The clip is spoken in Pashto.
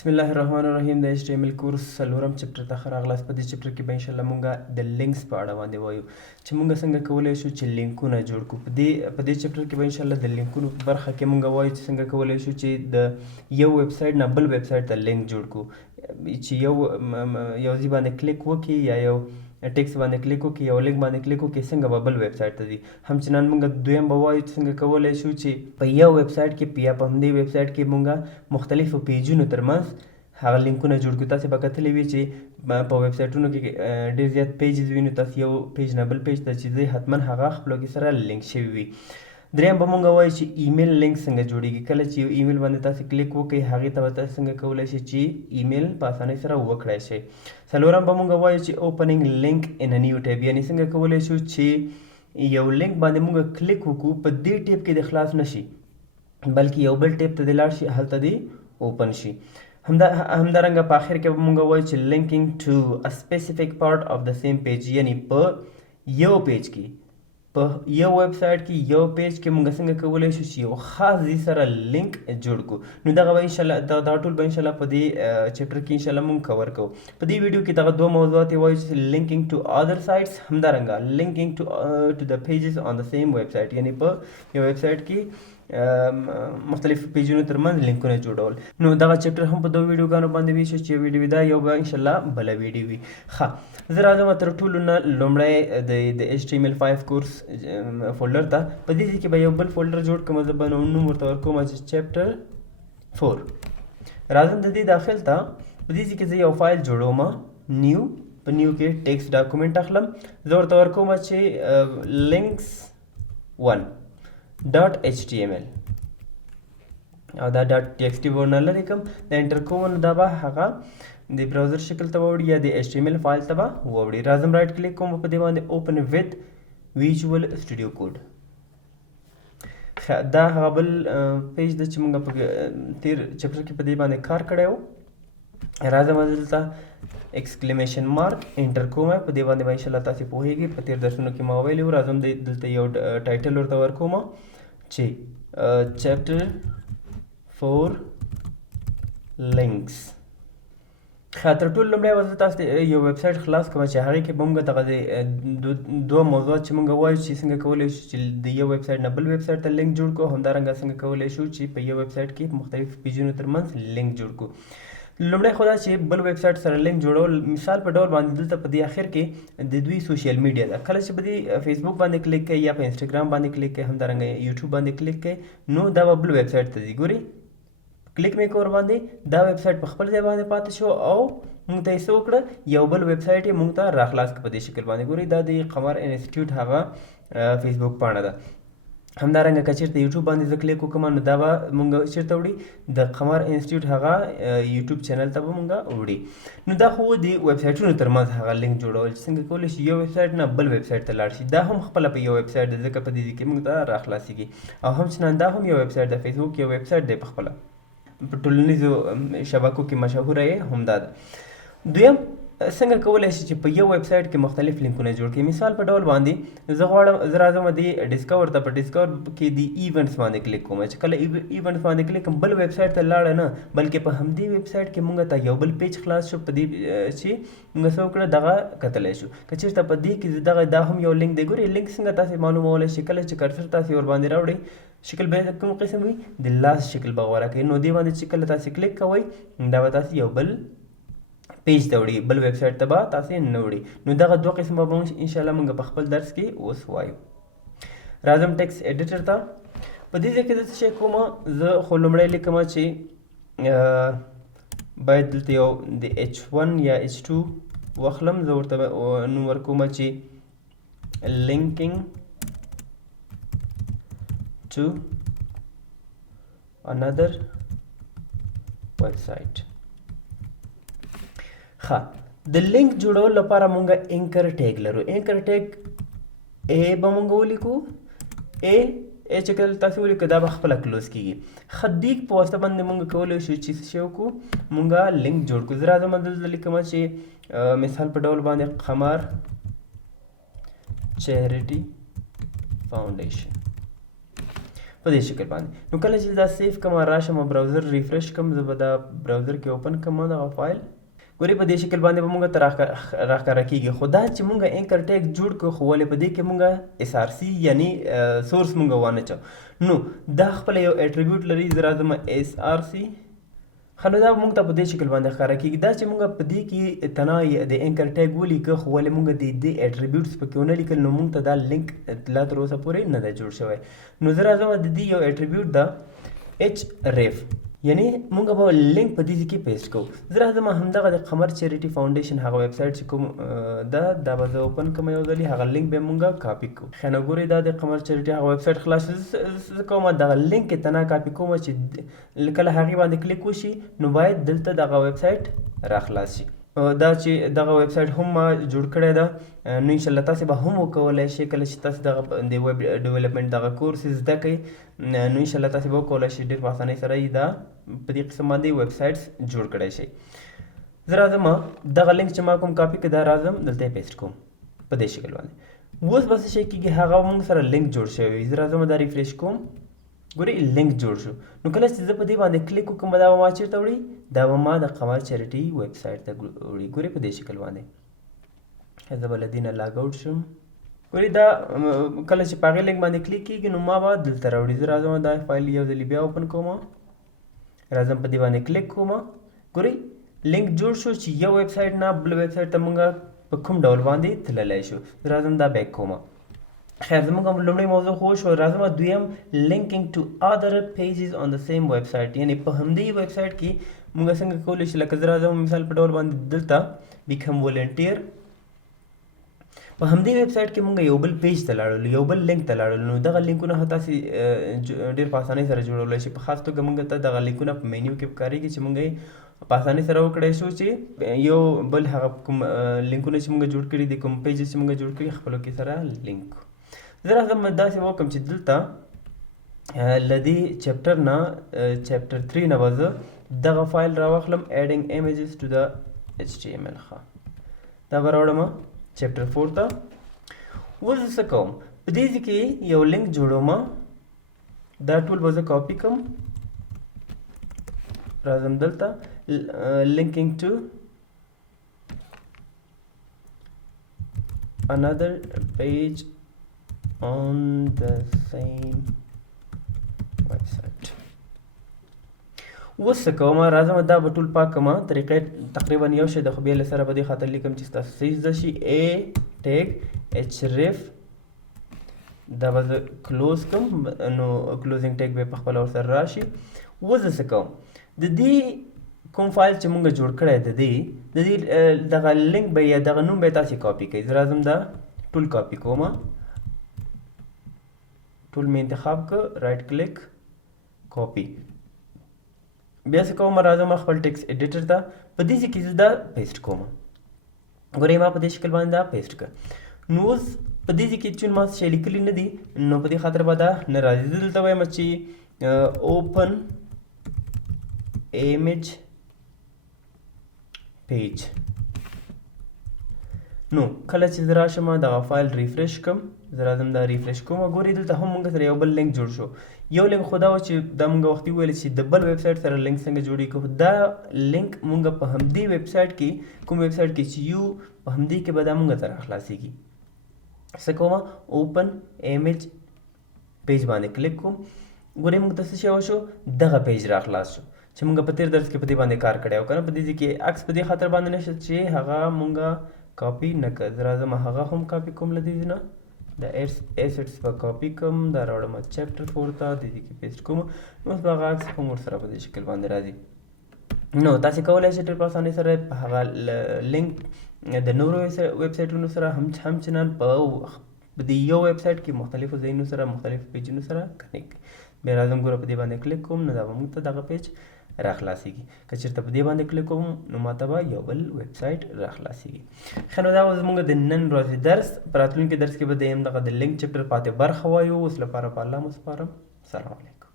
بسم الله الرحمن الرحیم د HTML کورس څلورم چپټر ته راغلاست. په دې چپټر کې به ان شاء الله مونږه د لینکس په اړه باندې وایو چې مونږ څنګه کولای شو چې لینکونه جوړ کړو. په دې چپټر کې به ان شاء الله د لینکونو په برخه کې مونږ وایو چې څنګه کولای شو چې د یو ویب سایټ نه بل ویب سایټ ته لینک جوړ کړو، چې یو ځای باندې کلیک وکړي یا یو ټیکس باندې کلیک وکړي، یو لینک باندې کلیک وکړي، څنګه به بل ویب سایټ ته ځي. همچنان مونږ دویم به وایو چې څنګه کولای شو چې په یو ویب سایټ کې یا په همدې ویب سایټ کې مونږ مختلفو پیجونو ترمنځ هغه لینکونه جوړ کړو. تاسې به کتلی وي چې په ویب سایټونو کې ډېر زیات پیجز وي، نو تاسې یو پیج نه بل پیج ته چې ځئ حتما هغه خپلو کې سره لینک شوي وي. دریم به مونږ وایو چې ایمیل لینک څنګه جوړېږي. کله چې یو ایمیل باندې تاسې کلیک وکړئ هغې ته به تاسې څنګه کولی شئ چې ایمیل په اسانۍ سره وکړی شئ. څلورم به مونږ وایو چې اوپننګ لینک ان ا نیو ټیب، یعنې څنګه کولی شو چې یو لینک باندې مونږ کلیک وکړو، په دې ټیب کې د خلاص نه شي بلکې یو بل ټیب ته دې لاړ شي، هلته دې اوپن شي. همدارنګه په آخر کې به مونږ وایو چې لینکینګ ټو ا سپیسیفیک پارټ اف د سیم پیج، یعنی په یو پیج کې په یو ویب سایټ کې یو پیج کې مونږ څنګه کولی شو چې یو خاص ځای سره لینک جوړ کړو. نو دغه به انشاءالله دا ټول به انشاءالله په دې چپټر کې انشاءالله مونږ کور کوو. په دې ویډیو کې دغه دوه موضوعات یې وایو چې لینکینګ ټو ادر سایټس، همدارنګه لینکینګ ټو د پیجز آن د سیم ویب سایټ، یعنی په یو ویب سایټ کې مختلف پیجونو ترمنځ لینکونه جوړول. نو دغه چپټر هم په دوه ویډیوګانو باندې وي چې یو ویډیو دا، یو به انشاءالله بله ویډیو وي. ښه، زه راځم تر ټولو نه لومړی د HTML5 کورس فولډر ته. په دې ځای کې به یو بل فولډر جوړ کړم، زه به نوم ورته ورکوم چې چپټر 4. راځم د دې داخل ته. په دې ځای کې زه یو فایل جوړوم، نیو. په نیو کې ټیکسټ ډاکومنټ اخلم، زه ورته ورکوم چې links 1.html او دا .txt ورنه لرې کوم، د انټر کوم دا به هغه د براوزر شکل ته ووړي یا د HTML فایل ته به ووړي. راځم رایټ کلیک کوم، په دې باندې اوپن ویت ویژوال سټوډیو کوډ. دا هغه بل پیج ده چې موږ په تیر چپټر کې په دې باندې کار کړی و. راځم دلته ایکسکلیمیشن مارک انټر کوم، په دې باندې به انشاءالله تاسې پوهیږئ، په تیر درسونو کې ما ویلي و. راځم دلته یو ټایټل ورته ورکوم چې چپټر 4 لینکس. تر ټولو لومړی به زه تاسو ته یو ویب سایټ خلاص کوم چې هغې کې به موږ دغه د دوه موضوعات چې موږ وایو چې څنګه کولی شو چې د یو ویب سایټ نه بل ویب سایټ ته لینک جوړ کړو، همدارنګه څنګه کولی شو چې په یو ویب سایټ کې مختلف پیجونو ترمنځ لینک جوړ کړو. لومړی خو دا چې بل ویب سایټ سره لینک جوړول مثال په ډول باندې دلته په دې اخر کې د دوی سوشل میډیا ده. کله چې په دې فیسبوک باندې کلیک کوئ یا په انسټاګرام باندې کلیک کوئ، همدارنګه یوټیوب باندې کلیک کوئ، نو دا به بل ویب سایټ ته ځي. ګورئ کلیک مې کور باندې دا ویب سایټ په خپل ځای باندې پاتې شو او موږ ته یې څه وکړه، یو بل ویب سایټ یې موږ ته راخلاص کړه په دې شکل باندې. ګورئ دا د قمر انسټیټیوټ هغه فیسبوک پاڼه ده. همدارنګه که چېرته یوټیوب باندې زه کلیک وکړم نو دا به موږ چېرته وړي، د قمر انسټیټیوټ هغه یوټیوب چینل ته به موږ وړي. نو دا خو د ویب سایټونو ترمنځ هغه لینک جوړول چې څنګه کولی شي یو ویب سایټ نه بل ویب سایټ ته لاړ شي. دا هم خپله په یو ویب سایټ ده، ځکه په دې کې موږ ته راخلاصېږي. او همچنان دا هم یو ویب سایټ ده، فیسبوک یو ویب سایټ دی په خپله، په ټولنیزو شبکو کې مشهوره یې همدا ده. دویم څنګه کولی شي چې په یو ویب سایټ کې مختلف لینکونه جوړ کړي. مثال په ډول باندې زه غواړم، زه راځم د ډسکور ته، په ډسکور کې د ایونټس باندې کلیک کوم. چې کله ایونټس باندې کلیک کوم بل ویب سایټ ته لاړه نه، بلکې په همدې ویب سایټ کې موږ ته یو بل پیج خلاص شو، په دې چې موږ څه وکړه دغه کتلی شو. که چېرته په دې کې دا هم یو لینک دی. ګورئ لینک څنګه تاسې معلومولی شئ. کله چې کرسر تاسې ور باندې راوړئ شکل به کوم قسم وي، د لاس شکل به غوره کوئ. نو دې باندې چې کله تاسې کلیک کوئ دا به تاسې یو بل پیج ته وړي، بل ویب سایټ ته به تاسې نه وړي. نو دغه دوه قسمه به انشاءالله موږ په خپل درس کې اوس وایو. راځم ټیکسټ ایډیټر ته. په دې ځای کې زه څه شی کوم، زه خو لومړی لیکم چې باید دلته یو د H1 یا H2 واخلم. زه ورته نوم ورکوم چې لینکینګ to another website. ښه، د لینک جوړولو لپاره مونږ اینکر ټیګ لرو. اینکر ټیګ ای به مونږ ولیکو، ای چې کله تاسې ولیکو دا به خپله کلوز کېږي. ښه، دیګ په واسطه باندې مونږ کولی شو چې څه شی وکړو، مونږ لینک جوړ کړو. زه راځم دلته لیکم چې مثال په ډول باندې قمر چیریټي فاونډیشن. په دې شکل باندې. نو کله چې دا سیف کوم راشم براوزر ریفریش کوم زه به دا براوزر کې اوپن کوم دغه فایل ګورې په دې شکل باندې به مونږ ته راښکاره کېږي. خو دا چې مونږ اینکر ټیګ جوړ کړو خو ولې په دې کې مونږ اس آر سی یعنی سورس مونږ وانه چو نو دا خپله یو اټریبیوټ لري. زه راځم اس آر سی ښه نو دا مونږ ته په دې شکل باندې ښکاره کېږي. دا چې مونږ په دې کې تنه د اینکر ټیګ ولیکه خو ولې مونږ د دې اټریبیوټس پکې ونه لیکل نو مونږ ته دا لینک لا تر اوسه پورې نه دی جوړ شوی. نو زه راځم د دې یو اټریبیوټ ده ایچ ریف یعنی مونږ به لینک په دې کې پیسټ کوو. زه راځم همدغه د قمر چیریټي فاونډیشن هغه ویب سایټ چې کوم دا به زه اوپن کوم یو ځلې هغه لینک به مونږ کاپي کوو. ښه نو ګورئ دا د قمر چیریټي هغه ویب سایټ خلاص شو. زه کوم دغه لینک یې تنه کاپي کوم چې کله هغې باندې کلیک وشي نو باید دلته دغه ویب سایټ راخلاص شي. دا چې دغه ویب سایټ هم ما جوړ کړی ده نو انشاءالله تاسې به هم وکولی شئ کله چې تاسې دغه د ویب ډیولپمنټ دغه کورس زده کوئ نو انشاءالله تاسې به وکولی شئ ډېر په اسانۍ سره یې دا په دې قسم باندې ویب سایټس جوړ کړی شئ. زه راځم دغه لینک چې ما کوم کاپي کړ دا راځم دلته یې پیسټ کوم په دې شکل باندې. اوس به څه شی کېږي هغه موږ سره لینک جوړ شوی وي. زه راځم دا ریفریش کوم ګورئ لینک جوړ شو. نو کله چې زه په دې باندې کلیک وکړم دا به ما چېرته وړي دا به ما د قمر چیریټي ویب سایټ ته وړي. ګورئ په دې شکل باندې زه به له دې نه لاګ آوټ شم. ګورئ دا کله چې په هغې لینک باندې کلیک کېږي نو ما به دلته راوړي. زه راځم دا فایل یو ځلې بیا اوپن کوم راځم په دې باندې کلیک کوم ګورئ لینک جوړ شو چې یو ویب سایټ نه بل ویب سایټ ته مونږ په کوم ډول باندې تللی شو. زه راځم دا بیک کوم. خیر زموږ لومړی موضوع خو شو. راځم دویم لینکینګ ټو ادر پیجز آن د سیم ویب سایټ یعنی په همدې ویب سایټ کې موږ څنګه کولی شو لکه زه راځم مثال په ډول باندې دلته بیکم ولنټیر په همدې ویب سایټ کې موږ یو بل پیج ته لاړلو یو بل لینک ته لاړلو نو دغه لینکونه تاسې ډېر په اسانۍ سره جوړولی شئ. په خاص توګه موږ ته دغه لینکونه په مینیو کې پکارېږي چې موږ یې په اسانۍ سره وکړی شو چې یو بل هغه کوم لینکونه چې موږ جوړ کړي دي کوم پیجز چې موږ جوړ کړي خپلو کې سره لینک کړو. زه راځم داسې وکړم چې دلته له دې چپټر نه چپټر 3 نه به زه دغه فایل راواخلم ایډینګ ایمیجز ټو د HTML ښه دا به راوړم چپټر 4 ته. اوس زه څه کوم په دې ځای کې یو لینک جوړوم دا ټول به زه کاپي کوم راځم دلته linking to another page on the same website. اوس څه کوم راځم دا به ټول پاک کوم طریقې تقریبا یو شی د خو بیا له سره په دې خاطر لیکم چې ستاسو صحیح زده شي. a tag href دا به زه کلوز کوم نو کلوزینګ ټیګ به په خپله ورسره راشي. اوس زه څه کوم د دې کوم فایل چې مونږ جوړ کړی د دې دغه لینک به یا دغه نوم به تاسې کاپي کوئ. زه راځم دا ټول کاپي کوم ټول مې انتخاب کړ رایټ کلیک کاپي. بیا څه کوم راځم خپل ټیکس ایډیټر ته په دې ځای کې زه دا پیسټ کوم ګورئ ما په دې شکل باندې دا پیسټ کړ. نو اوس په دې ځای کې چې ما څه شی لیکلي نه دي نو په دې خاطر به دا نه راځي. زه دلته وایم چې اوپن image page نو کله چې زه راشم دغه فایل ریفریش کوم زه راځم دا ریفریش کوم ګورئ دلته هم موږ سره یو بل لینک جوړ شو. یو لینک خو دا و چې دا موږ وختي وویل چې د بل ویب سایټ سره لینک څنګه جوړېږي خو دا لینک موږ په همدې ویب سایټ کې کوم ویب سایټ کې چې یو په همدې کې به دا موږ ته راخلاصېږي. څه کوم اوپن ایمیج پیج باندې کلیک کوم ګورئ موږ ته څه شی وشو دغه پیج راخلاص شو چې موږ په تیر درس کې په دې باندې کار کړی و که نه په دې ځای کې عکس په دې خاطر باندې نشته چې هغه موږ کاپي نه کړ. زه راځم هغه هم کاپي کوم له دې نه د ایسټس په کاپي کوم دا راوړم چپټر 4 ته د دې کې پیسټ کوم نو اوس به هغه عکس هم ورسره په دې شکل باندې راځي. نو تاسې کولی شئ ډېر په اسانۍ سره په هغه لینک د نورو ویب سایټونو سره همچنان په دې یو ویب سایټ کې مختلفو ځایونو سره مختلفو پیجونو سره کنیکټ. بیا راځم ګوره په دې باندې کلیک کوم نو دا به موږ ته دغه پیج راخلاصېږي. که چېرته په دې باندې کلیک کوم نو ماته به یو بل ویب سایټ راخلاصېږي. ښه نو دا و زموږ د نن ورځې درس. په راتلونکي درس کې به د همدغه د لینک چپټر پاتې برخه وایو. اوس لپاره په الله مو سپارم. سلام علیکم.